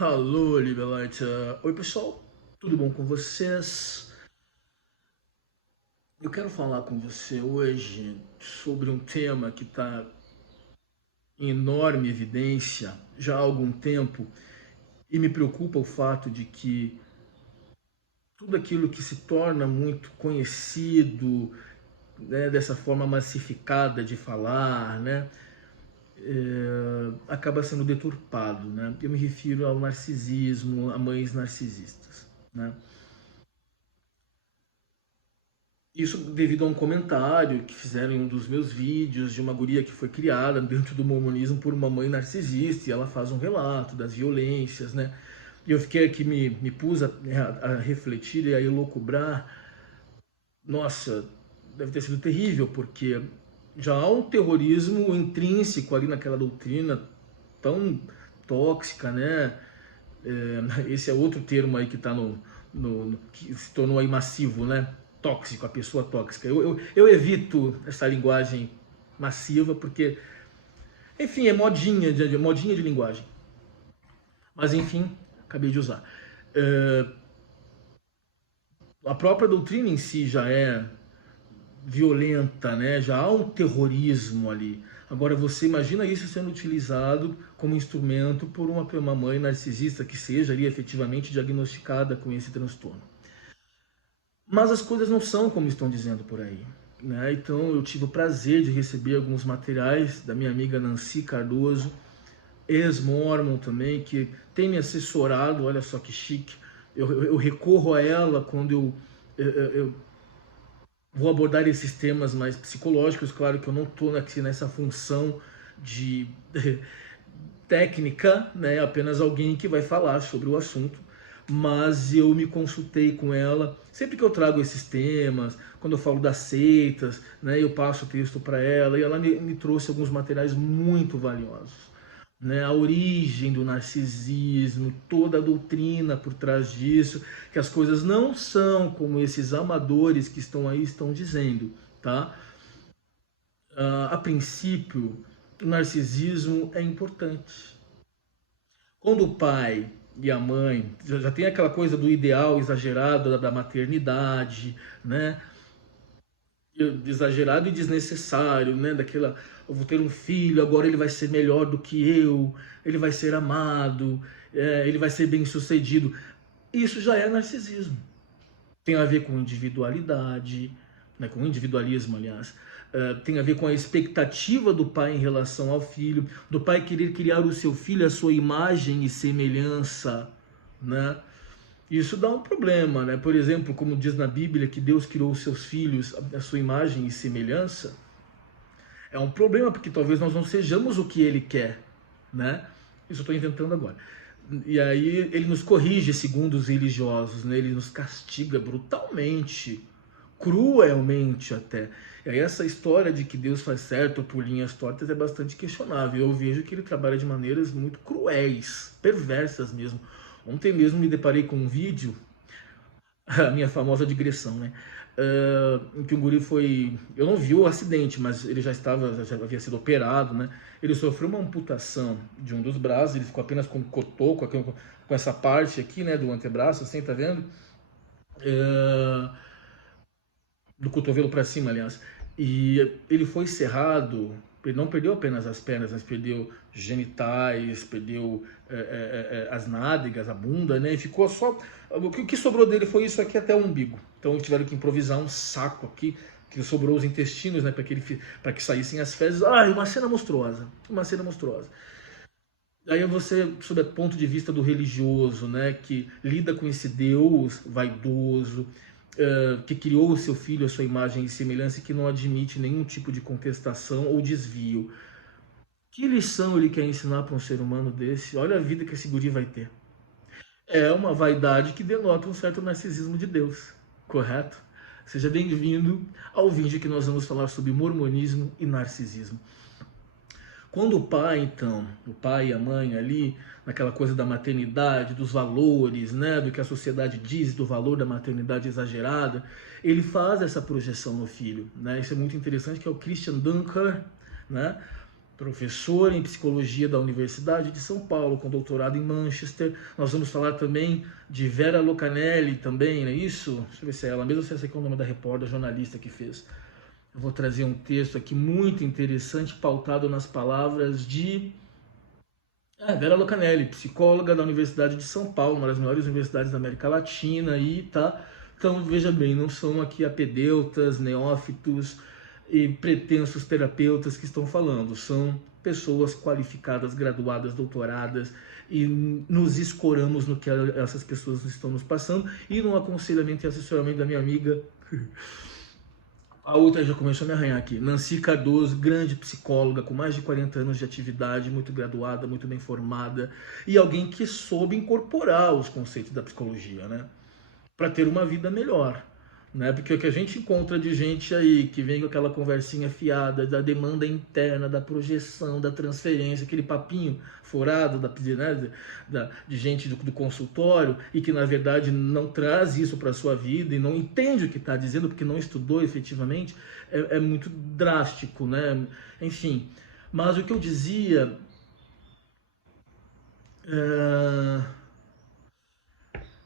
Alô, Libelite. Oi, pessoal. Tudo bom com vocês? Eu quero falar com você hoje sobre um tema que está em enorme evidência já há algum tempo e me preocupa o fato de que tudo aquilo que se torna muito conhecido, né, dessa forma massificada de falar, né, acaba sendo deturpado, né? Eu me refiro ao narcisismo, a mães narcisistas, né? Isso devido a um comentário que fizeram em um dos meus vídeos de uma guria que foi criada dentro do mormonismo por uma mãe narcisista, e ela faz um relato das violências, né? E eu fiquei aqui, me pus a refletir e a elocubrar. Nossa, deve ter sido terrível, porque já há um terrorismo intrínseco ali naquela doutrina tão tóxica, né? Esse é outro termo aí que está que se tornou aí massivo, né? Tóxico, a pessoa tóxica. Eu evito essa linguagem massiva porque, enfim, é modinha de linguagem. Mas, enfim, acabei de usar. É, a própria doutrina em si já é violenta, né? Já há um terrorismo ali. Agora você imagina isso sendo utilizado como instrumento por uma mãe narcisista que seja ali efetivamente diagnosticada com esse transtorno. Mas as coisas não são como estão dizendo por aí, né? Então eu tive o prazer de receber alguns materiais da minha amiga Nancy Cardoso, ex-mormon também, que tem me assessorado, olha só que chique. Eu recorro a ela quando eu vou abordar esses temas mais psicológicos. Claro que eu não estou aqui nessa função de técnica, né? Apenas alguém que vai falar sobre o assunto. Mas eu me consultei com ela sempre que eu trago esses temas, quando eu falo das seitas, né? Eu passo o texto para ela e ela me trouxe alguns materiais muito valiosos. Né, a origem do narcisismo, toda a doutrina por trás disso, que as coisas não são como esses amadores que estão aí estão dizendo, tá? A princípio, o narcisismo é importante. Quando o pai e a mãe já tem aquela coisa do ideal exagerado da maternidade, né? Exagerado e desnecessário, né? Daquela, eu vou ter um filho, agora ele vai ser melhor do que eu, ele vai ser amado, ele vai ser bem sucedido. Isso já é narcisismo. Tem a ver com individualidade, né? Com individualismo, aliás. Tem a ver com a expectativa do pai em relação ao filho, do pai querer criar o seu filho à sua imagem e semelhança, né? Isso dá um problema, né? Por exemplo, como diz na Bíblia que Deus criou os seus filhos à sua imagem e semelhança, é um problema porque talvez nós não sejamos o que ele quer, né? Isso eu estou inventando agora. E aí ele nos corrige segundo os religiosos, né? Ele nos castiga brutalmente, cruelmente até. E aí essa história de que Deus faz certo por linhas tortas é bastante questionável. Eu vejo que ele trabalha de maneiras muito cruéis, perversas mesmo. Ontem mesmo me deparei com um vídeo, a minha famosa digressão, né? Em que o guri foi. Eu não vi o acidente, mas ele já havia sido operado, né? Ele sofreu uma amputação de um dos braços, ele ficou apenas com o cotoco, com essa parte aqui, né, do antebraço, assim, tá vendo? Uh, do cotovelo para cima, aliás. E ele foi cerrado. Ele não perdeu apenas as pernas, mas perdeu genitais, perdeu as nádegas, a bunda, né? E ficou só. O que sobrou dele foi isso aqui até o umbigo. Então tiveram que improvisar um saco aqui que sobrou os intestinos, né, para que saíssem as fezes. Ah, uma cena monstruosa, uma cena monstruosa. Aí você, sob o ponto de vista do religioso, né, que lida com esse Deus vaidoso, que criou o seu filho à sua imagem e semelhança e que não admite nenhum tipo de contestação ou desvio. Que lição ele quer ensinar para um ser humano desse? Olha a vida que esse guri vai ter. É uma vaidade que denota um certo narcisismo de Deus, correto? Seja bem-vindo ao vídeo que nós vamos falar sobre mormonismo e narcisismo. Quando o pai, então, o pai e a mãe ali, naquela coisa da maternidade, dos valores, né, do que a sociedade diz do valor da maternidade exagerada, ele faz essa projeção no filho, né? Isso é muito interessante, que é o Christian Dunker, né? professor em psicologia da Universidade de São Paulo, com doutorado em Manchester. Nós vamos falar também de Vera Locanelli também, não é isso? Deixa eu ver se é ela mesmo, se essa aqui é o nome da repórter, jornalista que fez. Eu vou trazer um texto aqui muito interessante, pautado nas palavras de Vera Locanelli, psicóloga da Universidade de São Paulo, uma das maiores universidades da América Latina, e tá. Então, veja bem, não são aqui apedeutas, neófitos e pretensos terapeutas que estão falando, são pessoas qualificadas, graduadas, doutoradas, e nos escoramos no que essas pessoas estão nos passando, e no aconselhamento e assessoramento da minha amiga, a outra já começou a me arranhar aqui, Nancy Cardoso, grande psicóloga, com mais de 40 anos de atividade, muito graduada, muito bem formada, e alguém que soube incorporar os conceitos da psicologia, né? Para ter uma vida melhor, né? Porque o que a gente encontra de gente aí que vem com aquela conversinha fiada da demanda interna, da projeção, da transferência, aquele papinho furado né, de gente do consultório e que na verdade não traz isso para a sua vida e não entende o que está dizendo porque não estudou efetivamente, é muito drástico, né? Enfim, mas o que eu dizia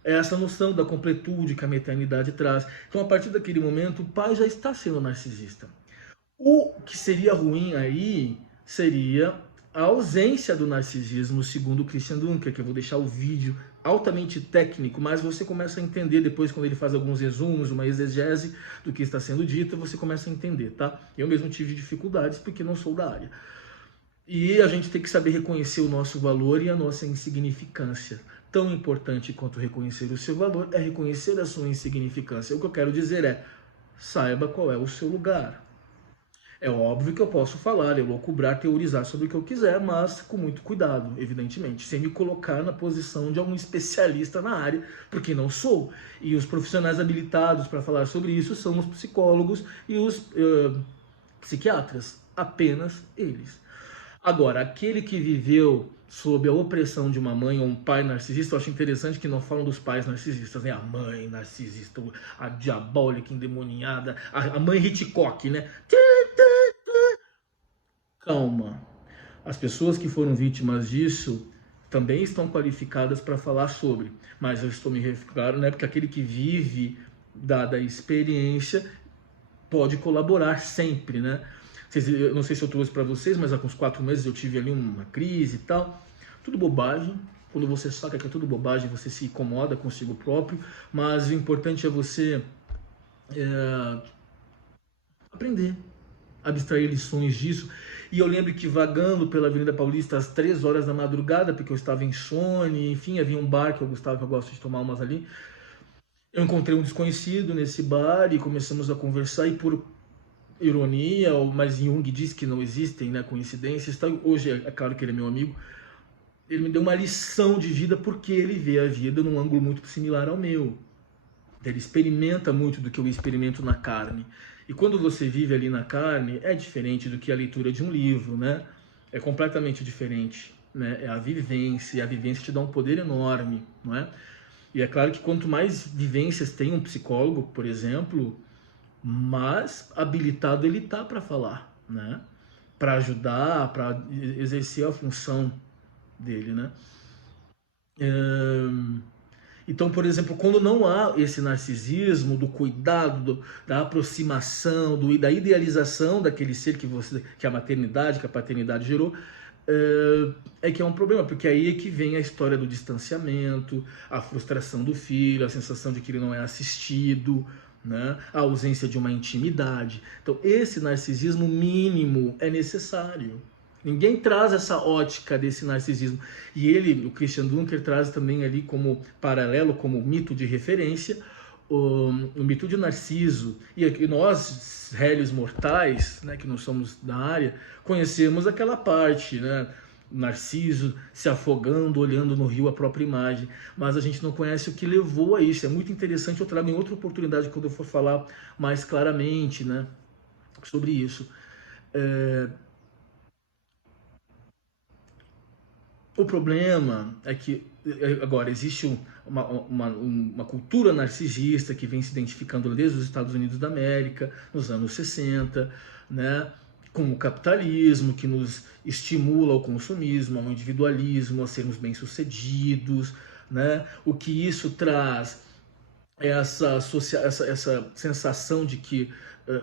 é essa noção da completude que a maternidade traz. Então, a partir daquele momento, o pai já está sendo narcisista. O que seria ruim aí seria a ausência do narcisismo, segundo Christian Dunker, que eu vou deixar o vídeo altamente técnico, mas você começa a entender depois, quando ele faz alguns resumos, uma exegese do que está sendo dito, você começa a entender, tá? Eu mesmo tive dificuldades porque não sou da área. E a gente tem que saber reconhecer o nosso valor e a nossa insignificância. Tão importante quanto reconhecer o seu valor é reconhecer a sua insignificância. O que eu quero dizer é, saiba qual é o seu lugar. É óbvio que eu posso falar, eu vou cobrar, teorizar sobre o que eu quiser, mas com muito cuidado, evidentemente, sem me colocar na posição de algum especialista na área, porque não sou. E os profissionais habilitados para falar sobre isso são os psicólogos e os psiquiatras, apenas eles. Agora, aquele que viveu sob a opressão de uma mãe ou um pai narcisista, eu acho interessante que não falam dos pais narcisistas, né? A mãe narcisista, a diabólica, endemoniada, a mãe Hitchcock, né? Calma. As pessoas que foram vítimas disso também estão qualificadas para falar sobre, mas eu estou me referindo, né? Porque aquele que vive da experiência pode colaborar sempre, né? Eu não sei se eu trouxe para vocês, mas há uns 4 meses eu tive ali uma crise e tal. Tudo bobagem. Quando você saca que é tudo bobagem, você se incomoda consigo próprio. Mas o importante é você aprender, abstrair lições disso. E eu lembro que vagando pela Avenida Paulista às 3 horas da madrugada, porque eu estava insone, enfim, havia um bar que eu gostava, que eu gosto de tomar umas ali. Eu encontrei um desconhecido nesse bar e começamos a conversar e por ironia, mas Jung diz que não existem, né, coincidências. Tá? Hoje é claro que ele é meu amigo. Ele me deu uma lição de vida porque ele vê a vida num ângulo muito similar ao meu. Ele experimenta muito do que eu experimento na carne. E quando você vive ali na carne, é diferente do que a leitura de um livro, né? É completamente diferente, né? É a vivência, e a vivência te dá um poder enorme, não é? E é claro que quanto mais vivências tem um psicólogo, por exemplo, mais habilitado ele tá para falar, né? Para ajudar, para exercer a função dele, né? Então, por exemplo, quando não há esse narcisismo, do cuidado, da aproximação, da idealização daquele ser que a maternidade, que a paternidade gerou, é que é um problema, porque aí é que vem a história do distanciamento, a frustração do filho, a sensação de que ele não é assistido, né? A ausência de uma intimidade. Então, esse narcisismo mínimo é necessário. Ninguém traz essa ótica desse narcisismo. E ele, o Christian Dunker, traz também ali como paralelo, como mito de referência, o mito de Narciso. E nós, réis mortais, né, que não somos da área, conhecemos aquela parte, né? Narciso se afogando, olhando no rio a própria imagem. Mas a gente não conhece o que levou a isso. É muito interessante, eu trago em outra oportunidade quando eu for falar mais claramente, né, sobre isso. O problema é que agora existe uma cultura narcisista que vem se identificando desde os Estados Unidos da América, nos anos 60, né? com o capitalismo, que nos estimula ao consumismo, ao individualismo, a sermos bem-sucedidos, né? O que isso traz é essa sensação de que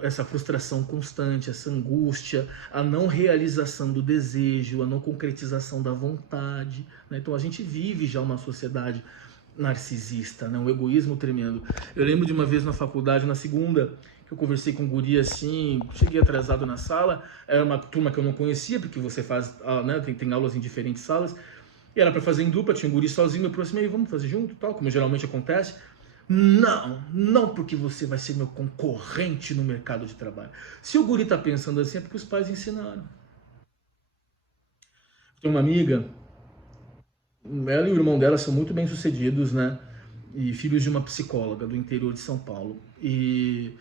essa frustração constante, essa angústia, a não realização do desejo, a não concretização da vontade, né? Então a gente vive já uma sociedade narcisista, né? Um egoísmo tremendo. Eu lembro de uma vez na faculdade, na segunda, que eu conversei com um guri assim, cheguei atrasado na sala, era uma turma que eu não conhecia, porque você faz, né, tem aulas em diferentes salas, e era para fazer em dupla, tinha um guri sozinho, eu aproximei, vamos fazer junto, tal, como geralmente acontece. Não porque você vai ser meu concorrente no mercado de trabalho. Se o guri tá pensando assim, é porque os pais ensinaram. Tem uma amiga, ela e o irmão dela são muito bem sucedidos, né? E filhos de uma psicóloga do interior de São Paulo. E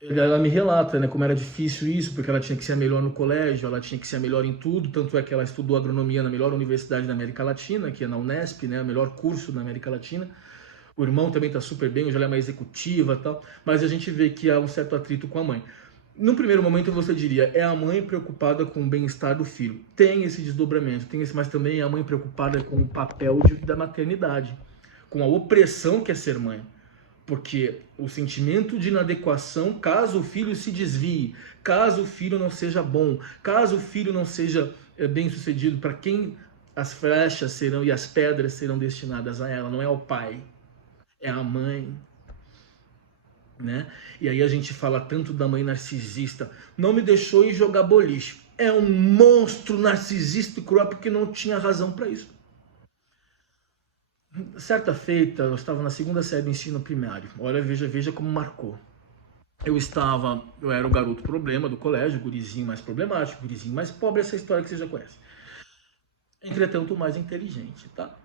ela me relata, né, como era difícil isso, porque ela tinha que ser a melhor no colégio, ela tinha que ser a melhor em tudo, tanto é que ela estudou agronomia na melhor universidade da América Latina, que é na Unesp, né, o melhor curso da América Latina. O irmão também está super bem, hoje ela é uma executiva e tal, mas a gente vê que há um certo atrito com a mãe. No primeiro momento você diria, é a mãe preocupada com o bem-estar do filho. Tem esse desdobramento, mas também é a mãe preocupada com o papel da maternidade, com a opressão que é ser mãe. Porque o sentimento de inadequação, caso o filho se desvie, caso o filho não seja bom, caso o filho não seja bem sucedido, para quem as flechas serão e as pedras serão destinadas a ela, não é ao pai, é a mãe. Né? E aí a gente fala tanto da mãe narcisista, não me deixou ir jogar boliche. É um monstro narcisista e cruel porque não tinha razão para isso. Certa feita, eu estava na segunda série do ensino primário. Olha, veja como marcou. Eu era o garoto problema do colégio, o gurizinho mais problemático, o gurizinho mais pobre, essa história que você já conhece. Entretanto, o mais inteligente, tá?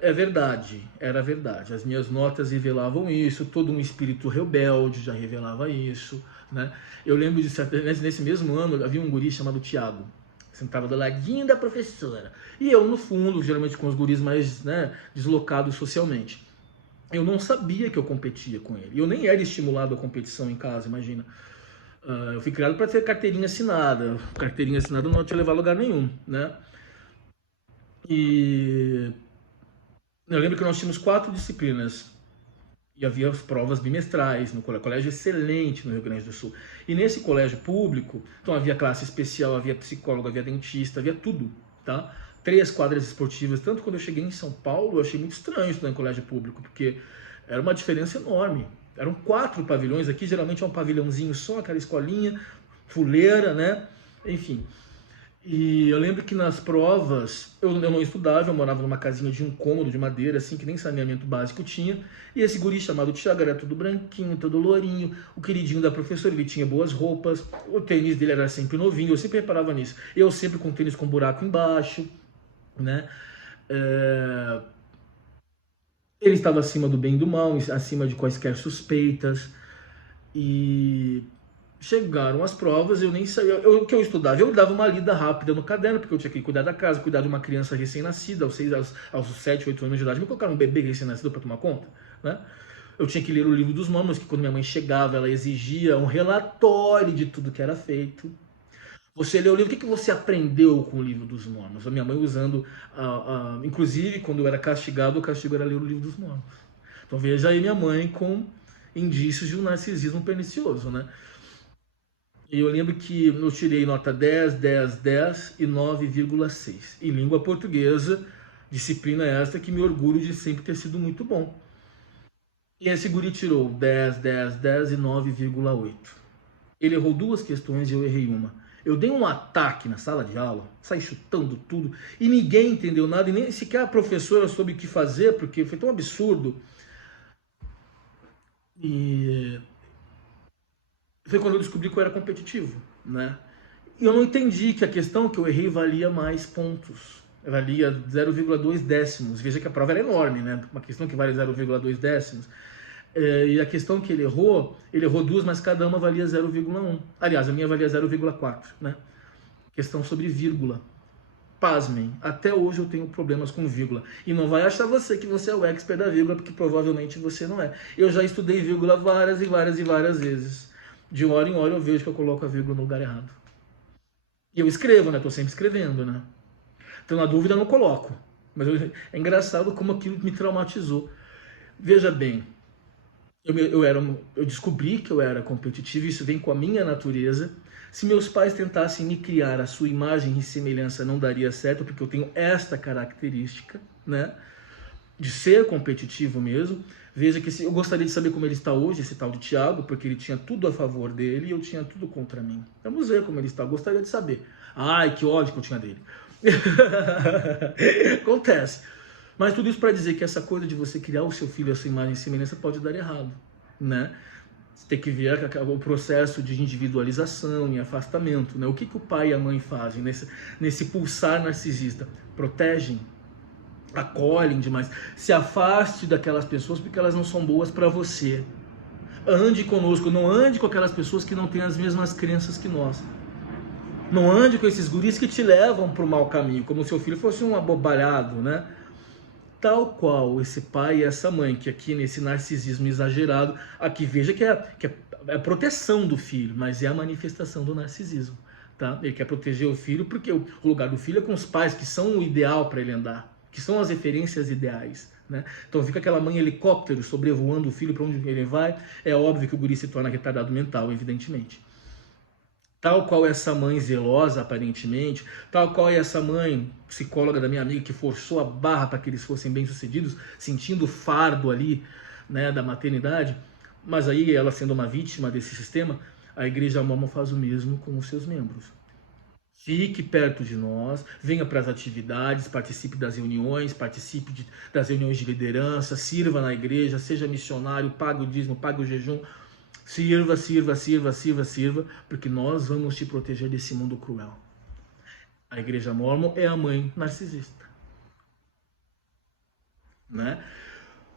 É verdade, era verdade. As minhas notas revelavam isso, todo um espírito rebelde já revelava isso, né? Eu lembro de nesse mesmo ano havia um guri chamado Tiago, sentava do ladinho da professora. E eu no fundo, geralmente com os guris mais, né, deslocados socialmente. Eu não sabia que eu competia com ele. Eu nem era estimulado à competição em casa, imagina. Eu fui criado para ter carteirinha assinada. Carteirinha assinada não te levar a lugar nenhum, né? E eu lembro que nós tínhamos 4 disciplinas. E havia as provas bimestrais no colégio excelente no Rio Grande do Sul. E nesse colégio público, então havia classe especial, havia psicólogo, havia dentista, havia tudo, tá? 3 quadras esportivas. Tanto quando eu cheguei em São Paulo, eu achei muito estranho estudar em colégio público, porque era uma diferença enorme. Eram 4 pavilhões, aqui geralmente é um pavilhãozinho só, aquela escolinha, fuleira, né? Enfim. E eu lembro que nas provas, eu não estudava, eu morava numa casinha de um cômodo de madeira, assim, que nem saneamento básico tinha. E esse guri chamado Thiago era todo branquinho, todo lourinho, o queridinho da professora, ele tinha boas roupas, o tênis dele era sempre novinho, eu sempre reparava nisso. Eu sempre com tênis com buraco embaixo, né? Ele estava acima do bem e do mal, acima de quaisquer suspeitas. E chegaram as provas, eu nem sabia, o que eu estudava, eu dava uma lida rápida no caderno, porque eu tinha que cuidar da casa, cuidar de uma criança recém-nascida, aos 7, 8 anos de idade, me colocaram um bebê recém-nascido para tomar conta, né? Eu tinha que ler o livro dos Mormons, que quando minha mãe chegava, ela exigia um relatório de tudo que era feito. Você leu o livro, o que você aprendeu com o livro dos Mormons? A minha mãe usando, inclusive, quando eu era castigado, o castigo era ler o livro dos Mormons. Então veja aí minha mãe com indícios de um narcisismo pernicioso, né? E eu lembro que eu tirei nota 10, 10, 10 e 9,6. Em língua portuguesa, disciplina esta que me orgulho de sempre ter sido muito bom. E esse guri tirou 10, 10, 10 e 9,8. Ele errou 2 questões e eu errei uma. Eu dei um ataque na sala de aula, saí chutando tudo, e ninguém entendeu nada, e nem sequer a professora soube o que fazer, porque foi tão absurdo. E foi quando eu descobri que eu era competitivo, né? E eu não entendi que a questão que eu errei valia mais pontos. Valia 0,2 décimos. Veja que a prova era enorme, né? Uma questão que vale 0,2 décimos. E a questão que ele errou 2, mas cada uma valia 0,1. Aliás, a minha valia 0,4, né? Questão sobre vírgula. Pasmem, até hoje eu tenho problemas com vírgula. E não vai achar você que você é o expert da vírgula, porque provavelmente você não é. Eu já estudei vírgula várias e várias e várias vezes. De hora em hora eu vejo que eu coloco a vírgula no lugar errado. E eu escrevo, né? Tô sempre escrevendo, né? Então, na dúvida, eu não coloco. Mas é engraçado como aquilo me traumatizou. Veja bem, eu descobri que eu era competitivo, isso vem com a minha natureza. Se meus pais tentassem me criar a sua imagem e semelhança, não daria certo, porque eu tenho esta característica, né? De ser competitivo mesmo. Veja que eu gostaria de saber como ele está hoje, esse tal de Thiago, porque ele tinha tudo a favor dele e eu tinha tudo contra mim. Vamos ver como ele está, eu gostaria de saber. Ai, que ódio que eu tinha dele. Acontece. Mas tudo isso para dizer que essa coisa de você criar o seu filho a sua imagem e semelhança pode dar errado, né? Você tem que ver o processo de individualização e afastamento, né? O que o pai e a mãe fazem nesse pulsar narcisista? Protegem, acolhem demais, se afaste daquelas pessoas porque elas não são boas para você. Ande conosco, não ande com aquelas pessoas que não têm as mesmas crenças que nós. Não ande com esses guris que te levam para o mau caminho, como se o seu filho fosse um abobalhado, né? Tal qual esse pai e essa mãe, que aqui nesse narcisismo exagerado, aqui veja que é a proteção do filho, mas é a manifestação do narcisismo, tá? Ele quer proteger o filho porque o lugar do filho é com os pais, que são o ideal para ele andar, que são as referências ideais, né? Então fica aquela mãe helicóptero sobrevoando o filho para onde ele vai, é óbvio que o guri se torna retardado mental, evidentemente. Tal qual essa mãe zelosa, aparentemente, tal qual essa mãe, psicóloga da minha amiga, que forçou a barra para que eles fossem bem-sucedidos, sentindo o fardo ali, né, da maternidade, mas aí ela sendo uma vítima desse sistema, a Igreja Mormon faz o mesmo com os seus membros. Fique perto de nós, venha para as atividades, participe das reuniões, das reuniões de liderança, sirva na igreja, seja missionário, pague o dízimo, pague o jejum, sirva, sirva, sirva, sirva, sirva, porque nós vamos te proteger desse mundo cruel. A Igreja Mormon é a mãe narcisista, né?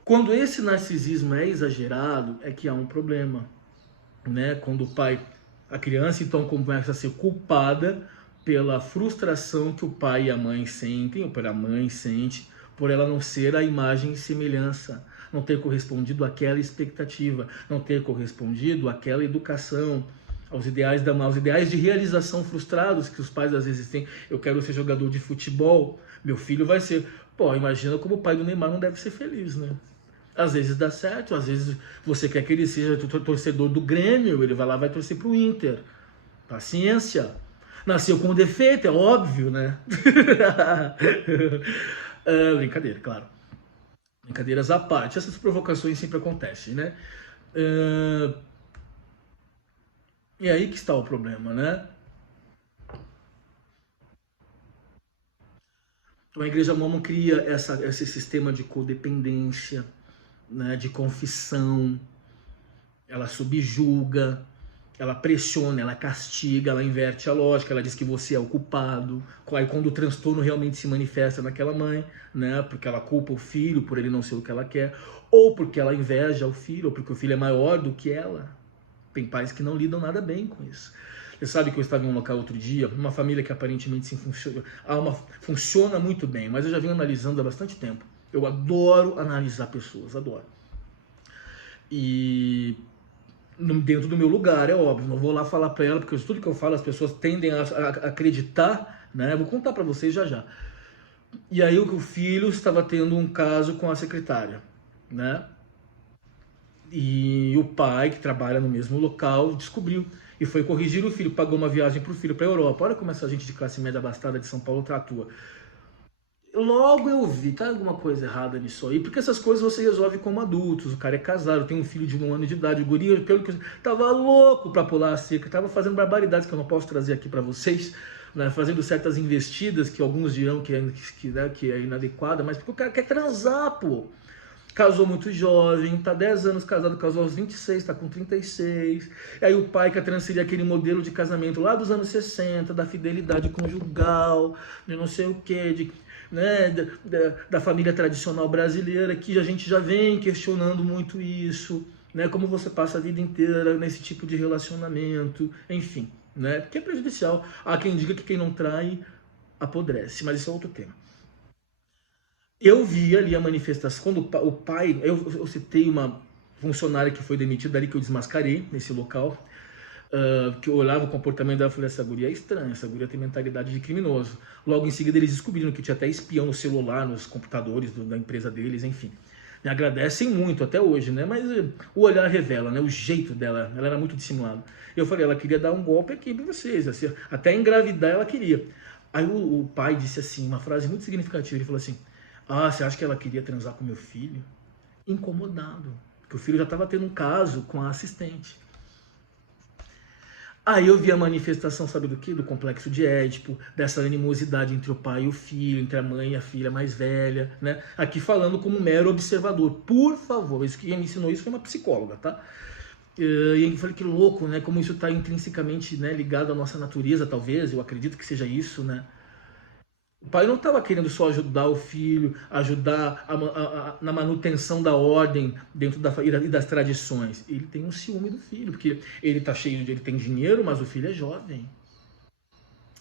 Quando esse narcisismo é exagerado, é que há um problema, né? Quando a criança então começa a ser culpada pela frustração que o pai e a mãe sentem, ou pela mãe sente, por ela não ser a imagem e semelhança, não ter correspondido àquela expectativa, não ter correspondido àquela educação, aos ideais aos ideais de realização frustrados que os pais às vezes têm. Eu quero ser jogador de futebol, meu filho vai ser. Pô, imagina como o pai do Neymar não deve ser feliz, né? Às vezes dá certo, às vezes você quer que ele seja torcedor do Grêmio, ele vai lá e vai torcer pro Inter. Paciência. Nasceu com defeito, é óbvio, né? Brincadeira, claro. Brincadeiras à parte. Essas provocações sempre acontecem, né? E aí que está o problema, né? Então a Igreja Mormon cria esse sistema de codependência, né, de confissão, ela subjuga, ela pressiona, ela castiga, ela inverte a lógica, ela diz que você é o culpado. Aí quando o transtorno realmente se manifesta naquela mãe, né, porque ela culpa o filho por ele não ser o que ela quer, ou porque ela inveja o filho, ou porque o filho é maior do que ela. Tem pais que não lidam nada bem com isso. Você sabe que eu estava em um local outro dia, uma família que aparentemente sim, funciona muito bem, mas eu já venho analisando há bastante tempo. Eu adoro analisar pessoas, adoro. E dentro do meu lugar, é óbvio, não vou lá falar para ela, porque tudo que eu falo as pessoas tendem a acreditar, né? Eu vou contar para vocês já já. E aí o filho estava tendo um caso com a secretária, né? E o pai, que trabalha no mesmo local, descobriu e foi corrigir o filho, pagou uma viagem para o filho para a Europa. Olha como essa gente de classe média abastada de São Paulo tratua. Logo eu vi, tá alguma coisa errada nisso aí, porque essas coisas você resolve como adultos. O cara é casado, tem um filho de 1 ano de idade, o guri, pelo que tava louco para pular a cerca, tava fazendo barbaridades que eu não posso trazer aqui para vocês, né, fazendo certas investidas que alguns dirão que é inadequada, mas porque o cara quer transar, pô. Casou muito jovem, tá 10 anos casado, casou aos 26, tá com 36. E aí o pai quer transferir aquele modelo de casamento lá dos anos 60, da fidelidade conjugal, de não sei o que, né, da família tradicional brasileira, que a gente já vem questionando muito isso, né, como você passa a vida inteira nesse tipo de relacionamento, enfim, né, que é prejudicial. Há quem diga que quem não trai apodrece, mas isso é outro tema. Eu vi ali a manifestação, quando o pai, eu citei uma funcionária que foi demitida ali, que eu desmascarei nesse local, que eu olhava o comportamento dela e falei, essa guria é estranha, essa guria tem mentalidade de criminoso. Logo em seguida eles descobriram que tinha até espião no celular, nos computadores da empresa deles, enfim. Me agradecem muito até hoje, né? Mas o olhar revela, né? O jeito dela, ela era muito dissimulada. Eu falei, ela queria dar um golpe aqui pra vocês, assim, até engravidar ela queria. Aí o pai disse assim, uma frase muito significativa, ele falou assim, ah, você acha que ela queria transar com meu filho? Incomodado, porque o filho já estava tendo um caso com a assistente. Aí eu vi a manifestação, sabe do que? Do complexo de Édipo, dessa animosidade entre o pai e o filho, entre a mãe e a filha mais velha, né? Aqui falando como mero observador. Por favor, quem me ensinou isso foi uma psicóloga, tá? E eu falei, que louco, né? Como isso está intrinsecamente, né, ligado à nossa natureza, talvez, eu acredito que seja isso, né? O pai não estava querendo só ajudar o filho, ajudar na manutenção da ordem dentro e das tradições. Ele tem um ciúme do filho, porque ele tá cheio de, ele tem dinheiro, mas o filho é jovem.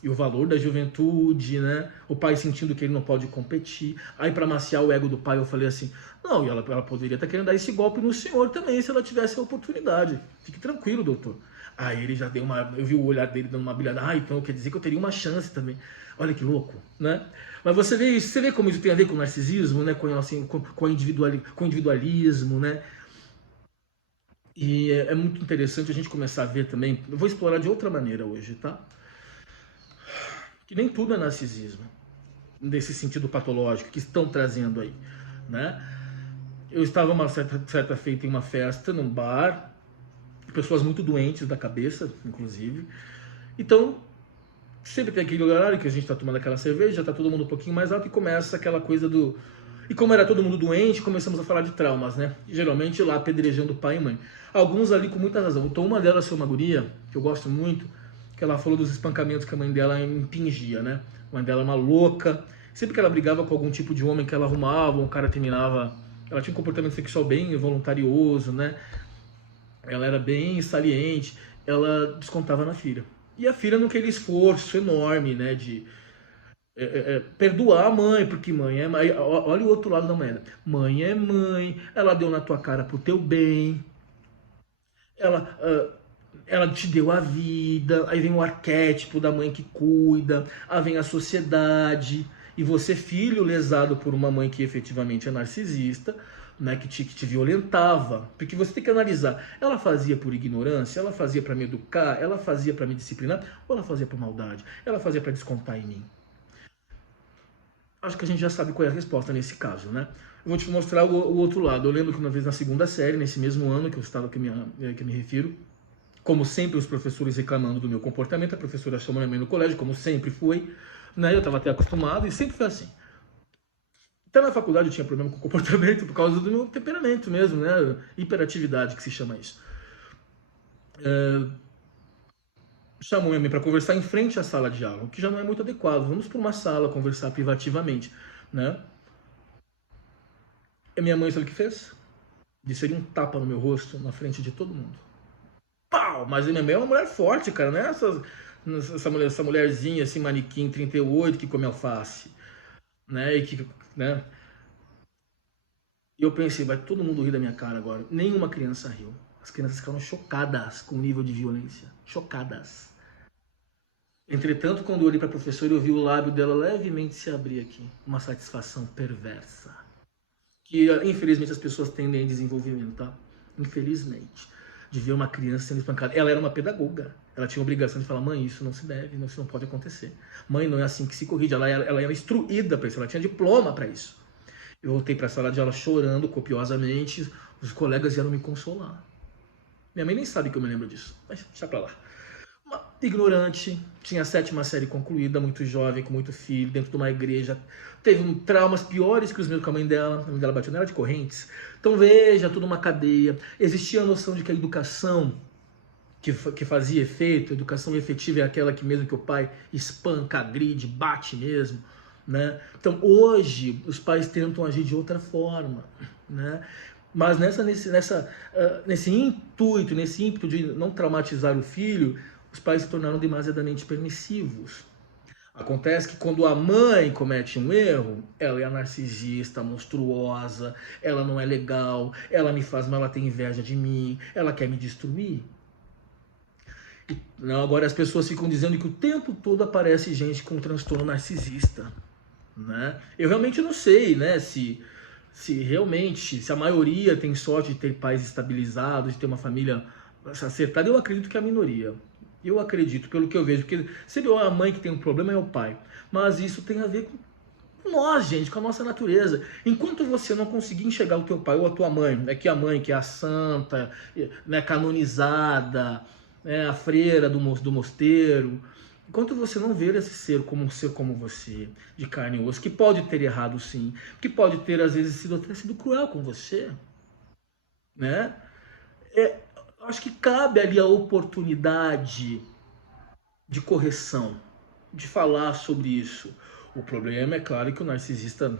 E o valor da juventude, né? O pai sentindo que ele não pode competir. Aí, para maciar o ego do pai, eu falei assim: não, e ela poderia estar querendo dar esse golpe no senhor também, se ela tivesse a oportunidade. Fique tranquilo, doutor. Aí ele já deu uma. Eu vi o olhar dele dando uma brilhada. Ah, então quer dizer que eu teria uma chance também. Olha que louco, né? Mas você vê isso, você vê como isso tem a ver com o narcisismo, né? Com, assim, com individualismo, né? E é muito interessante a gente começar a ver também. Eu vou explorar de outra maneira hoje, tá? Que nem tudo é narcisismo, nesse sentido patológico que estão trazendo aí, né? Eu estava uma certa feita em uma festa, num bar, pessoas muito doentes da cabeça, inclusive. Então, sempre tem aquele horário que a gente está tomando aquela cerveja, já está todo mundo um pouquinho mais alto e começa aquela coisa do... E como era todo mundo doente, começamos a falar de traumas, né? E, geralmente lá apedrejando pai e mãe. Alguns ali com muita razão. Então uma delas foi uma guria, que eu gosto muito, que ela falou dos espancamentos que a mãe dela impingia, né? A mãe dela é uma louca. Sempre que ela brigava com algum tipo de homem que ela arrumava, um cara terminava... Ela tinha um comportamento sexual bem voluntarioso, né? Ela era bem saliente, ela descontava na filha. E a filha não aquele esforço enorme, né, de perdoar a mãe, porque mãe é mãe. Olha o outro lado da moeda. Mãe é mãe, ela deu na tua cara pro teu bem, ela, ela te deu a vida, aí vem o arquétipo da mãe que cuida, aí vem a sociedade, e você, filho lesado por uma mãe que efetivamente é narcisista, né, que te violentava, porque você tem que analisar, ela fazia por ignorância, ela fazia para me educar, ela fazia para me disciplinar, ou ela fazia por maldade, ela fazia para descontar em mim. Acho que a gente já sabe qual é a resposta nesse caso, né? Eu vou te mostrar o outro lado. Eu lembro que uma vez na segunda série, nesse mesmo ano que eu estava que me refiro, como sempre os professores reclamando do meu comportamento, a professora chamou minha mãe no colégio, como sempre foi, né? Eu estava até acostumado e sempre foi assim. Até na faculdade eu tinha problema com o comportamento por causa do meu temperamento mesmo, né? Hiperatividade que se chama isso. Chamou minha mãe para conversar em frente à sala de aula, o que já não é muito adequado. Vamos para uma sala conversar privativamente, né? E minha mãe sabe o que fez? Desceria um tapa no meu rosto na frente de todo mundo. Pau! Mas a minha mãe é uma mulher forte, cara, né? Essa mulherzinha assim, manequim 38 que come alface, né? E que, né? E eu pensei, vai todo mundo rir da minha cara agora. Nenhuma criança riu. As crianças ficaram chocadas com o nível de violência. Chocadas. Entretanto, quando eu olhei para a professora, eu vi o lábio dela levemente se abrir aqui. Uma satisfação perversa. Que, infelizmente, as pessoas tendem em desenvolvimento, tá? Infelizmente. De ver uma criança sendo espancada. Ela era uma pedagoga. Ela tinha a obrigação de falar, mãe, isso não se deve, isso não pode acontecer. Mãe, não é assim que se corrige. Ela era instruída para isso, ela tinha diploma para isso. Eu voltei para a sala de aula chorando copiosamente, os colegas vieram me consolar. Minha mãe nem sabe que eu me lembro disso, mas deixa pra lá. Uma ignorante, tinha a 7ª série concluída, muito jovem, com muito filho, dentro de uma igreja. Teve traumas piores que os meus com a mãe dela. A mãe dela bateu nela de correntes. Então veja, toda uma cadeia. Existia a noção de que a educação que fazia efeito, a educação efetiva é aquela que mesmo que o pai espanca, agride, bate mesmo, né? Então hoje os pais tentam agir de outra forma, né? Mas nesse intuito, nesse ímpeto de não traumatizar o filho, os pais se tornaram demasiadamente permissivos. Acontece que quando a mãe comete um erro, ela é a narcisista, monstruosa, ela não é legal, ela me faz mal, ela tem inveja de mim, ela quer me destruir. Não, agora as pessoas ficam dizendo que o tempo todo aparece gente com transtorno narcisista, né? Eu realmente não sei, né, se a maioria tem sorte de ter pais estabilizados, de ter uma família acertada. Eu acredito que é a minoria. Eu acredito, pelo que eu vejo, porque sempre é a mãe que tem um problema, é o pai. Mas isso tem a ver com nós, gente, com a nossa natureza. Enquanto você não conseguir enxergar o teu pai ou a tua mãe, é que a mãe, que é a santa, né, canonizada, a freira do mosteiro, enquanto você não ver esse ser como um ser como você, de carne e osso, que pode ter errado sim, que pode ter às vezes até sido cruel com você, né? Acho que cabe ali a oportunidade de correção, de falar sobre isso. O problema é claro que o narcisista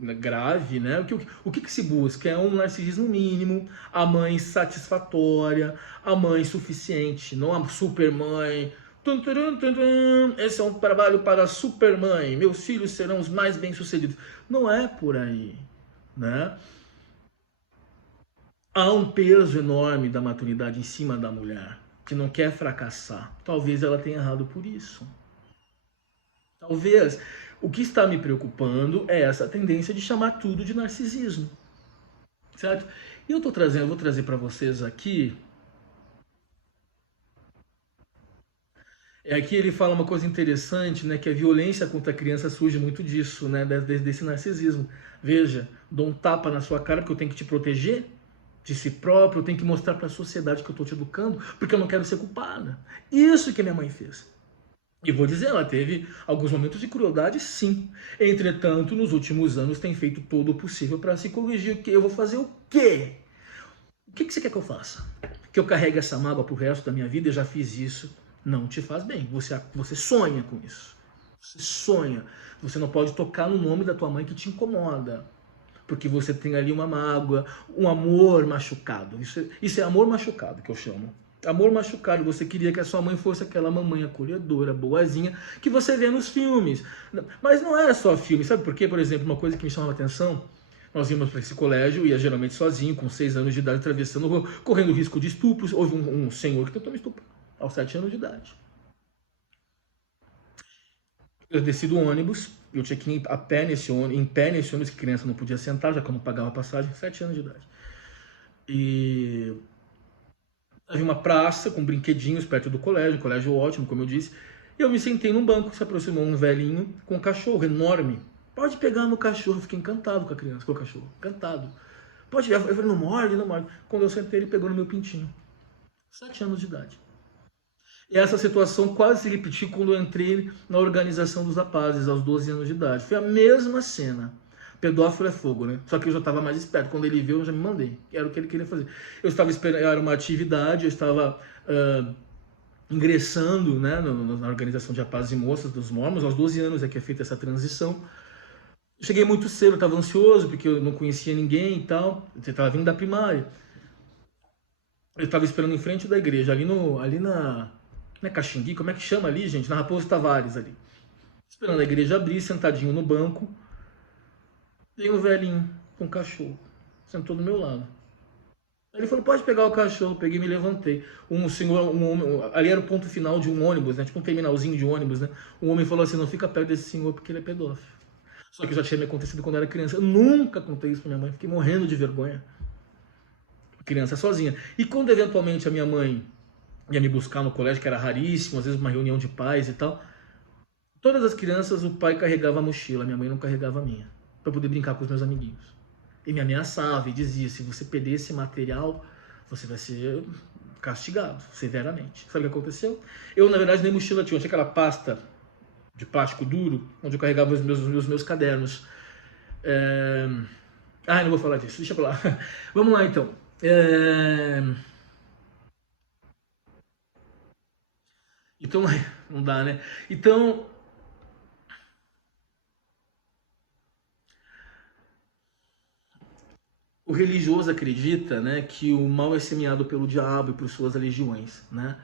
grave, né? O que se busca? É um narcisismo mínimo, a mãe satisfatória, a mãe suficiente, não a supermãe. Tum, turum, tum, tum. Esse é um trabalho para a supermãe, meus filhos serão os mais bem-sucedidos. Não é por aí, né? Há um peso enorme da maternidade em cima da mulher, que não quer fracassar. Talvez ela tenha errado por isso. Talvez o que está me preocupando é essa tendência de chamar tudo de narcisismo, certo? E eu vou trazer para vocês aqui. Aqui ele fala uma coisa interessante, né? Que a violência contra a criança surge muito disso, né? Desse narcisismo. Veja, dou um tapa na sua cara porque eu tenho que te proteger de si próprio, eu tenho que mostrar para a sociedade que eu estou te educando, porque eu não quero ser culpada. Isso que minha mãe fez. E vou dizer, ela teve alguns momentos de crueldade, sim. Entretanto, nos últimos anos tem feito todo o possível para se corrigir. Eu vou fazer o quê? O que você quer que eu faça? Que eu carregue essa mágoa pro resto da minha vida? Eu já fiz isso. Não te faz bem. Você sonha com isso. Você sonha. Você não pode tocar no nome da tua mãe que te incomoda. Porque você tem ali uma mágoa, um amor machucado. Isso é amor machucado que eu chamo. Amor machucado, você queria que a sua mãe fosse aquela mamãe acolhedora, boazinha, que você vê nos filmes. Mas não era só filme, sabe por quê? Por exemplo, uma coisa que me chamava a atenção, nós íamos para esse colégio, ia geralmente sozinho, com 6 anos de idade, atravessando, correndo risco de estupros. Houve um senhor que tentou me estuprar, aos 7 anos de idade. Eu desci do ônibus, eu tinha que ir a pé nesse ônibus, em pé nesse ônibus, que criança não podia sentar, já que eu não pagava passagem, 7 anos de idade. E havia uma praça com brinquedinhos perto do colégio, um colégio ótimo, como eu disse. E eu me sentei num banco, se aproximou um velhinho com um cachorro enorme. Pode pegar no cachorro, eu fiquei encantado com a criança, com o cachorro, encantado. Pode, eu falei, não morde, não morde. Quando eu sentei, ele pegou no meu pintinho. 7 anos de idade. E essa situação quase se repetiu quando eu entrei na organização dos rapazes, aos 12 anos de idade. Foi a mesma cena. Pedófilo é fogo, né? Só que eu já estava mais esperto. Quando ele viu, eu já me mandei. Era o que ele queria fazer. Eu estava esperando, era uma atividade, eu estava ingressando, né, na organização de rapazes e moças dos Mormons. Aos 12 anos é que é feita essa transição. Eu cheguei muito cedo, estava ansioso, porque eu não conhecia ninguém e tal. Eu estava vindo da primária. Eu estava esperando em frente da igreja, ali na Caxingui, como é que chama ali, gente? Na Raposo Tavares ali. Esperando a igreja abrir, sentadinho no banco. Veio um velhinho com um cachorro. Sentou do meu lado. Ele falou, pode pegar o cachorro. Peguei e me levantei. Um senhor, um homem, ali era o ponto final de um ônibus, né? Tipo um terminalzinho de ônibus, né? Um homem falou assim, não fica perto desse senhor porque ele é pedófilo. Só que já tinha me acontecido quando eu era criança. Eu nunca contei isso pra minha mãe. Fiquei morrendo de vergonha. Criança sozinha. E quando eventualmente a minha mãe ia me buscar no colégio, que era raríssimo, às vezes uma reunião de pais e tal, todas as crianças o pai carregava a mochila, minha mãe não carregava a minha, para poder brincar com os meus amiguinhos. E me ameaçava e dizia, se você perder esse material, você vai ser castigado severamente. Sabe o que aconteceu? Eu, na verdade, nem mochila tinha, eu tinha aquela pasta de plástico duro, onde eu carregava os meus cadernos. Não vou falar disso, deixa pra lá. Vamos lá, então. Então, não dá, né? Então, o religioso acredita, né, que o mal é semeado pelo diabo e por suas legiões, né?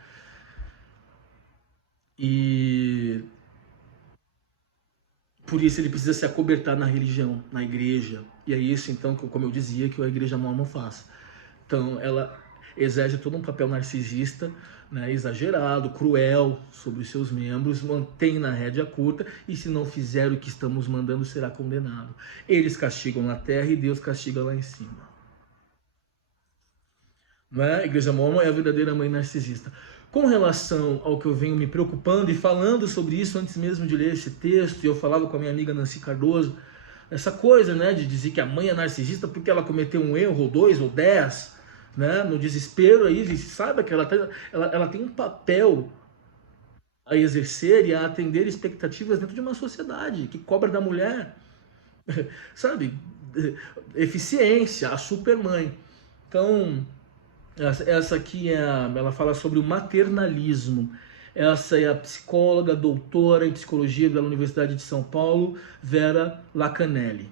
E por isso ele precisa se acobertar na religião, na igreja. E é isso, então, como eu dizia, que a igreja mormon faz. Então, exerce todo um papel narcisista, né, exagerado, cruel sobre os seus membros, mantém na rédea curta, e se não fizer o que estamos mandando, será condenado. Eles castigam na terra e Deus castiga lá em cima. Né? A Igreja Mórmon é a verdadeira mãe narcisista. Com relação ao que eu venho me preocupando e falando sobre isso antes mesmo de ler esse texto, e eu falava com a minha amiga Nancy Cardoso, essa coisa, né, de dizer que a mãe é narcisista porque ela cometeu um erro, ou 2, ou 10, né, no desespero aí, sabe que ela tem um papel a exercer e a atender expectativas dentro de uma sociedade que cobra da mulher, sabe, eficiência, a supermãe. Então, essa aqui ela fala sobre o maternalismo. Essa é a psicóloga, doutora em psicologia da Universidade de São Paulo, Vera Lacanelli.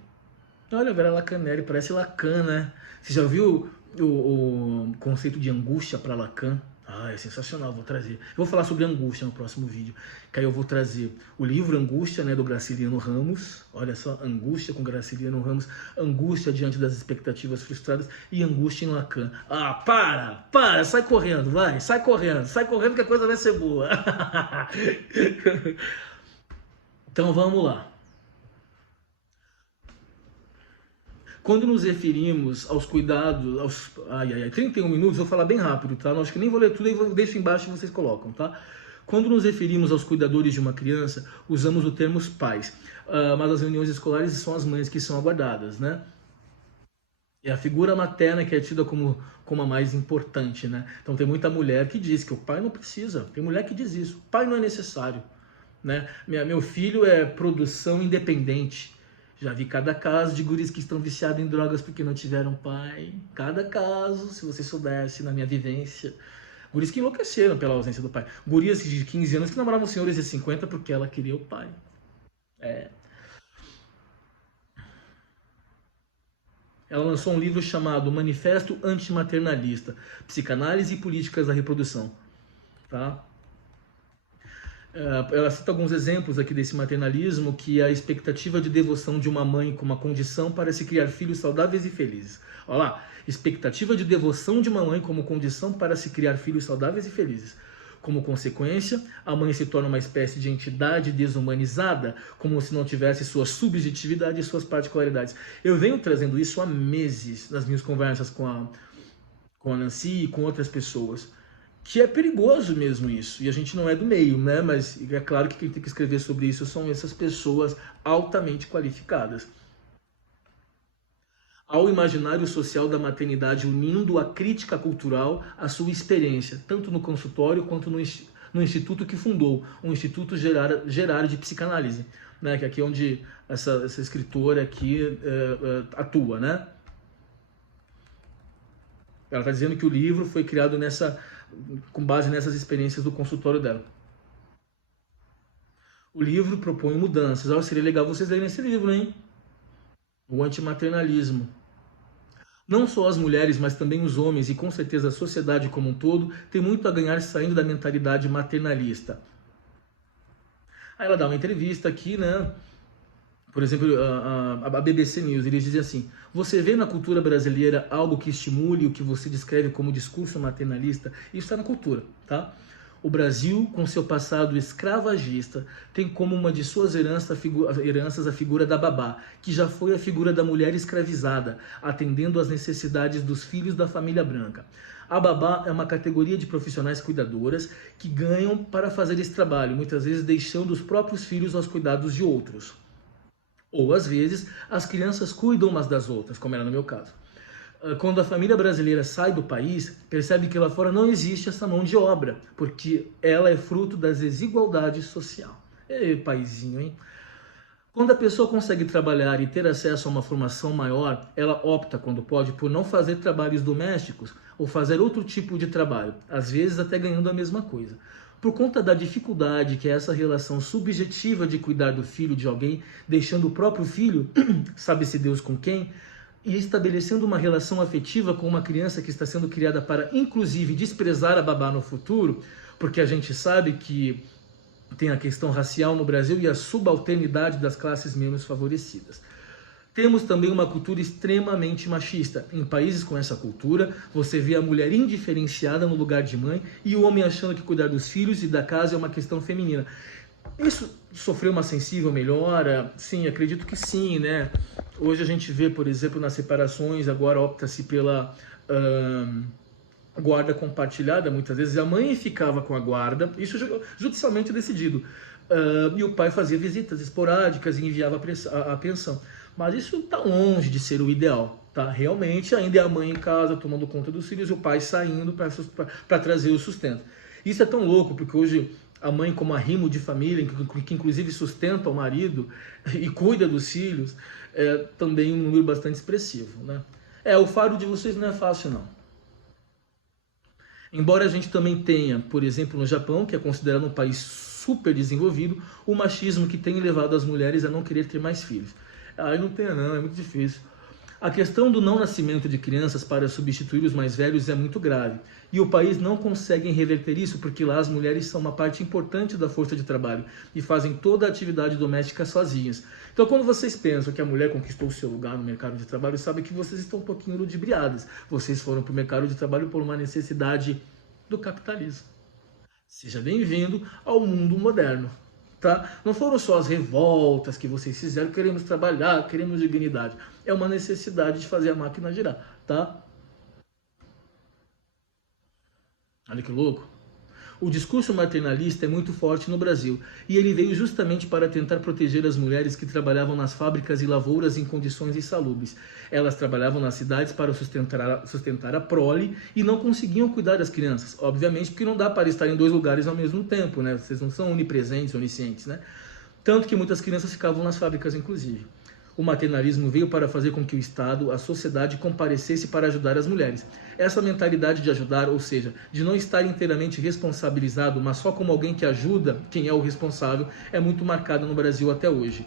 Olha, Vera Lacanelli, parece Lacan, né? Você já viu o conceito de angústia para Lacan? Ah, é sensacional, vou trazer. Eu vou falar sobre angústia no próximo vídeo, que aí eu vou trazer o livro Angústia, né, do Graciliano Ramos. Olha só, Angústia com Graciliano Ramos, Angústia diante das expectativas frustradas e Angústia em Lacan. Ah, para, sai correndo, vai, sai correndo que a coisa vai ser boa. Então vamos lá. Quando nos referimos aos cuidados, 31 minutos, eu vou falar bem rápido, tá? Não, acho que nem vou ler tudo, aí deixo embaixo e vocês colocam, tá? Quando nos referimos aos cuidadores de uma criança, usamos o termo pais, mas as reuniões escolares são as mães que são aguardadas, né? É a figura materna que é tida como a mais importante, né? Então tem muita mulher que diz que o pai não precisa, tem mulher que diz isso, o pai não é necessário, né? Meu filho é produção independente. Já vi cada caso de guris que estão viciados em drogas porque não tiveram pai. Cada caso, se você soubesse, na minha vivência. Guris que enlouqueceram pela ausência do pai. Gurias de 15 anos que namoravam senhores de 50 porque ela queria o pai. Ela lançou um livro chamado Manifesto Antimaternalista, Psicanálise e Políticas da Reprodução. Tá? Ela cita alguns exemplos aqui desse maternalismo, que é a expectativa de devoção de uma mãe como uma condição para se criar filhos saudáveis e felizes. Olha lá, expectativa de devoção de uma mãe como condição para se criar filhos saudáveis e felizes. Como consequência, a mãe se torna uma espécie de entidade desumanizada, como se não tivesse sua subjetividade e suas particularidades. Eu venho trazendo isso há meses nas minhas conversas com a Nancy e com outras pessoas. Que é perigoso mesmo isso, e a gente não é do meio, né? Mas é claro que quem tem que escrever sobre isso são essas pessoas altamente qualificadas. Ao imaginário social da maternidade, unindo a crítica cultural à sua experiência, tanto no consultório quanto no instituto que fundou, o Instituto Gerário de Psicanálise, né? Que aqui é onde essa escritora aqui atua, né? Ela está dizendo que o livro foi criado com base nessas experiências do consultório dela. O livro propõe mudanças. Seria legal vocês lerem esse livro, hein? O Antimaternalismo. Não só as mulheres, mas também os homens, e com certeza a sociedade como um todo, tem muito a ganhar saindo da mentalidade maternalista. Aí ela dá uma entrevista aqui, né? Por exemplo, a BBC News, eles dizem assim: você vê na cultura brasileira algo que estimule o que você descreve como discurso maternalista? Isso está na cultura, tá? O Brasil, com seu passado escravagista, tem como uma de suas heranças a figura da babá, que já foi a figura da mulher escravizada, atendendo às necessidades dos filhos da família branca. A babá é uma categoria de profissionais cuidadoras que ganham para fazer esse trabalho, muitas vezes deixando os próprios filhos aos cuidados de outros. Ou, às vezes, as crianças cuidam umas das outras, como era no meu caso. Quando a família brasileira sai do país, percebe que lá fora não existe essa mão de obra, porque ela é fruto das desigualdades sociais. Paizinho, hein? Quando a pessoa consegue trabalhar e ter acesso a uma formação maior, ela opta, quando pode, por não fazer trabalhos domésticos ou fazer outro tipo de trabalho, às vezes até ganhando a mesma coisa. Por conta da dificuldade que é essa relação subjetiva de cuidar do filho de alguém, deixando o próprio filho, sabe-se Deus com quem, e estabelecendo uma relação afetiva com uma criança que está sendo criada para, inclusive, desprezar a babá no futuro, porque a gente sabe que tem a questão racial no Brasil e a subalternidade das classes menos favorecidas. Temos também uma cultura extremamente machista. Em países com essa cultura, você vê a mulher indiferenciada no lugar de mãe e o homem achando que cuidar dos filhos e da casa é uma questão feminina. Isso sofreu uma sensível melhora? Sim, acredito que sim, né? Hoje a gente vê, por exemplo, nas separações, agora opta-se pela guarda compartilhada, muitas vezes a mãe ficava com a guarda, isso judicialmente decidido, e o pai fazia visitas esporádicas e enviava a pensão. Mas isso está longe de ser o ideal, tá? Realmente ainda é a mãe em casa tomando conta dos filhos e o pai saindo para trazer o sustento. Isso é tão louco, porque hoje a mãe, como arrimo de família, que inclusive sustenta o marido e cuida dos filhos, é também um número bastante expressivo, né? O fardo de vocês não é fácil, não. Embora a gente também tenha, por exemplo, no Japão, que é considerado um país super desenvolvido, o machismo que tem levado as mulheres a não querer ter mais filhos. Não tem não, é muito difícil. A questão do não nascimento de crianças para substituir os mais velhos é muito grave. E o país não consegue reverter isso porque lá as mulheres são uma parte importante da força de trabalho e fazem toda a atividade doméstica sozinhas. Então quando vocês pensam que a mulher conquistou o seu lugar no mercado de trabalho, sabe que vocês estão um pouquinho ludibriadas. Vocês foram para o mercado de trabalho por uma necessidade do capitalismo. Seja bem-vindo ao mundo moderno. Tá? Não foram só as revoltas que vocês fizeram, queremos trabalhar, queremos dignidade. É uma necessidade de fazer a máquina girar, tá? Olha que louco. O discurso maternalista é muito forte no Brasil e ele veio justamente para tentar proteger as mulheres que trabalhavam nas fábricas e lavouras em condições insalubres. Elas trabalhavam nas cidades para sustentar a prole e não conseguiam cuidar das crianças, obviamente porque não dá para estar em dois lugares ao mesmo tempo, né? Vocês não são onipresentes, oniscientes, né? Tanto que muitas crianças ficavam nas fábricas, inclusive. O maternalismo veio para fazer com que o Estado, a sociedade, comparecesse para ajudar as mulheres. Essa mentalidade de ajudar, ou seja, de não estar inteiramente responsabilizado, mas só como alguém que ajuda quem é o responsável, é muito marcada no Brasil até hoje.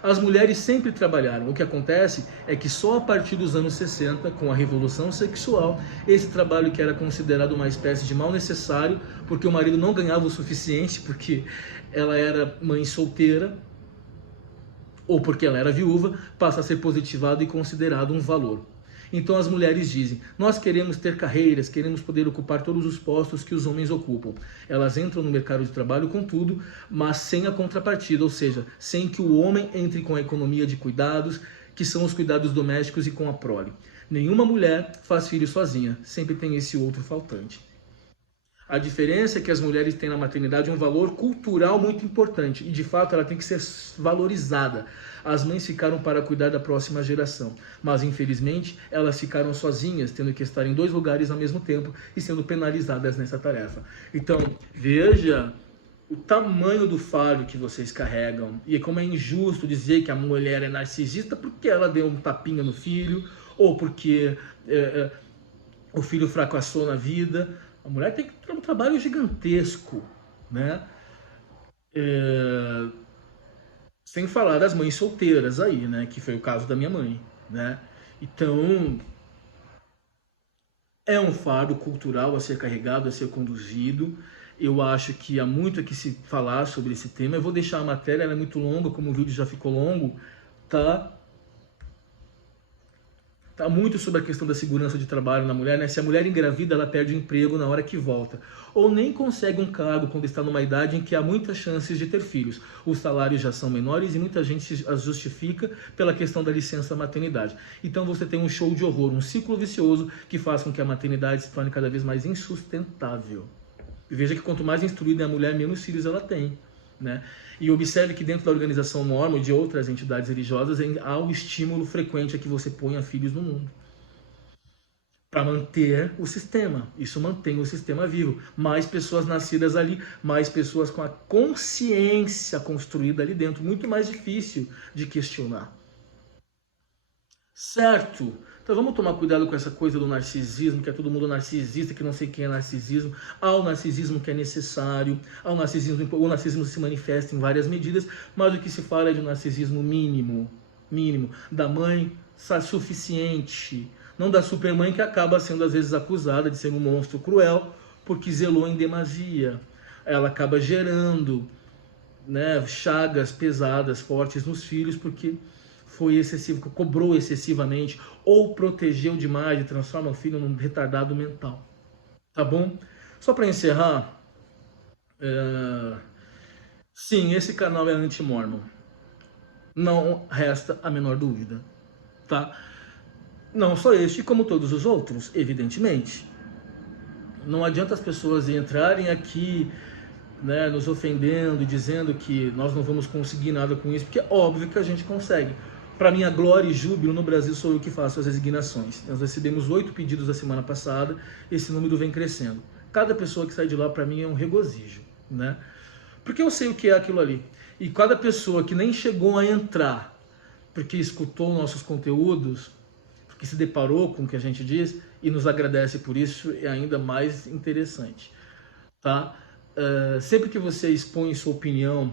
As mulheres sempre trabalharam. O que acontece é que só a partir dos anos 60, com a revolução sexual, esse trabalho que era considerado uma espécie de mal necessário, porque o marido não ganhava o suficiente, porque ela era mãe solteira, ou porque ela era viúva, passa a ser positivado e considerado um valor. Então as mulheres dizem, nós queremos ter carreiras, queremos poder ocupar todos os postos que os homens ocupam. Elas entram no mercado de trabalho com tudo, mas sem a contrapartida, ou seja, sem que o homem entre com a economia de cuidados, que são os cuidados domésticos e com a prole. Nenhuma mulher faz filho sozinha, sempre tem esse outro faltante. A diferença é que as mulheres têm na maternidade um valor cultural muito importante e, de fato, ela tem que ser valorizada. As mães ficaram para cuidar da próxima geração, mas, infelizmente, elas ficaram sozinhas, tendo que estar em dois lugares ao mesmo tempo e sendo penalizadas nessa tarefa. Então, veja o tamanho do fardo que vocês carregam e como é injusto dizer que a mulher é narcisista porque ela deu um tapinha no filho ou porque o filho fracassou na vida. A mulher tem que ter um trabalho gigantesco, né? Sem falar das mães solteiras aí, né? Que foi o caso da minha mãe, né? Então, é um fardo cultural a ser carregado, a ser conduzido. Eu acho que há muito a que se falar sobre esse tema. Eu vou deixar a matéria, ela é muito longa, como o vídeo já ficou longo, tá? Tá muito sobre a questão da segurança de trabalho na mulher, né? Se a mulher engravida, ela perde o emprego na hora que volta. Ou nem consegue um cargo quando está numa idade em que há muitas chances de ter filhos. Os salários já são menores e muita gente as justifica pela questão da licença maternidade. Então você tem um show de horror, um ciclo vicioso que faz com que a maternidade se torne cada vez mais insustentável. E veja que quanto mais instruída é a mulher, menos filhos ela tem, né? E observe que dentro da organização Mormon e de outras entidades religiosas há o estímulo frequente a que você ponha filhos no mundo. Para manter o sistema. Isso mantém o sistema vivo. Mais pessoas nascidas ali, mais pessoas com a consciência construída ali dentro. Muito mais difícil de questionar. Certo? Então vamos tomar cuidado com essa coisa do narcisismo, que é todo mundo narcisista, que não sei quem é narcisismo. Há o narcisismo que é necessário, o narcisismo se manifesta em várias medidas, mas o que se fala é de um narcisismo mínimo, da mãe suficiente, não da supermãe que acaba sendo às vezes acusada de ser um monstro cruel, porque zelou em demasia. Ela acaba gerando né, chagas pesadas, fortes nos filhos, porque foi excessivo, cobrou excessivamente, ou protegeu demais e transforma o filho num retardado mental. Tá bom? Só para encerrar, sim, esse canal é anti-mormon. Não resta a menor dúvida, tá? Não só este, como todos os outros, evidentemente. Não adianta as pessoas entrarem aqui, né, nos ofendendo, dizendo que nós não vamos conseguir nada com isso, porque é óbvio que a gente consegue. Para minha glória e júbilo, no Brasil sou eu que faço as resignações. Nós recebemos 8 pedidos a semana passada, esse número vem crescendo. Cada pessoa que sai de lá, para mim, é um regozijo, né? Porque eu sei o que é aquilo ali. E cada pessoa que nem chegou a entrar, porque escutou nossos conteúdos, porque se deparou com o que a gente diz e nos agradece por isso, é ainda mais interessante, tá? Sempre que você expõe sua opinião,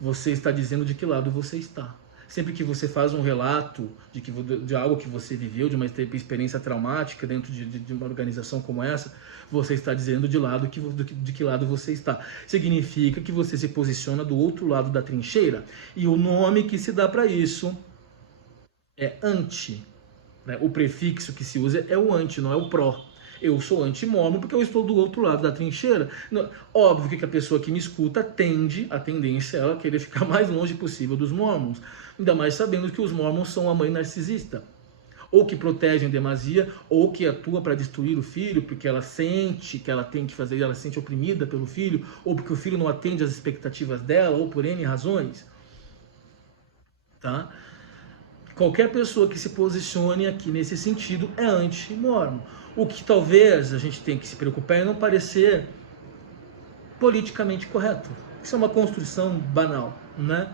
você está dizendo de que lado você está. Sempre que você faz um relato de algo que você viveu, de uma experiência traumática dentro de uma organização como essa, você está dizendo de que lado você está. Significa que você se posiciona do outro lado da trincheira. E o nome que se dá para isso é anti. Né? O prefixo que se usa é o anti, não é o pró. Eu sou anti-mormon porque eu estou do outro lado da trincheira. Óbvio que a pessoa que me escuta a tendência é ela querer ficar mais longe possível dos mormons. Ainda mais sabendo que os mormons são a mãe narcisista. Ou que protegem demasia, ou que atua para destruir o filho, porque ela sente que ela tem que fazer, ela se sente oprimida pelo filho, ou porque o filho não atende às expectativas dela, ou por N razões. Tá? Qualquer pessoa que se posicione aqui nesse sentido é anti-mormon. O que talvez a gente tenha que se preocupar é não parecer politicamente correto. Isso é uma construção banal, né?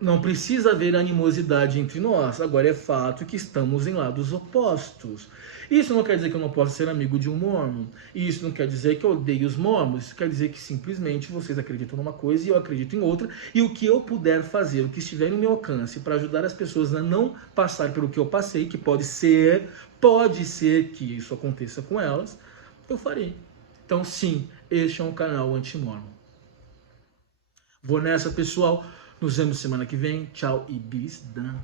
Não precisa haver animosidade entre nós. Agora é fato que estamos em lados opostos. Isso não quer dizer que eu não possa ser amigo de um mormon. Isso não quer dizer que eu odeio os mormons. Isso quer dizer que simplesmente vocês acreditam numa coisa e eu acredito em outra. E o que eu puder fazer, o que estiver no meu alcance para ajudar as pessoas a não passar pelo que eu passei, que pode ser que isso aconteça com elas, eu farei. Então sim, este é um canal anti-mormon. Vou nessa, pessoal. Nos vemos semana que vem. Tchau e bis dan.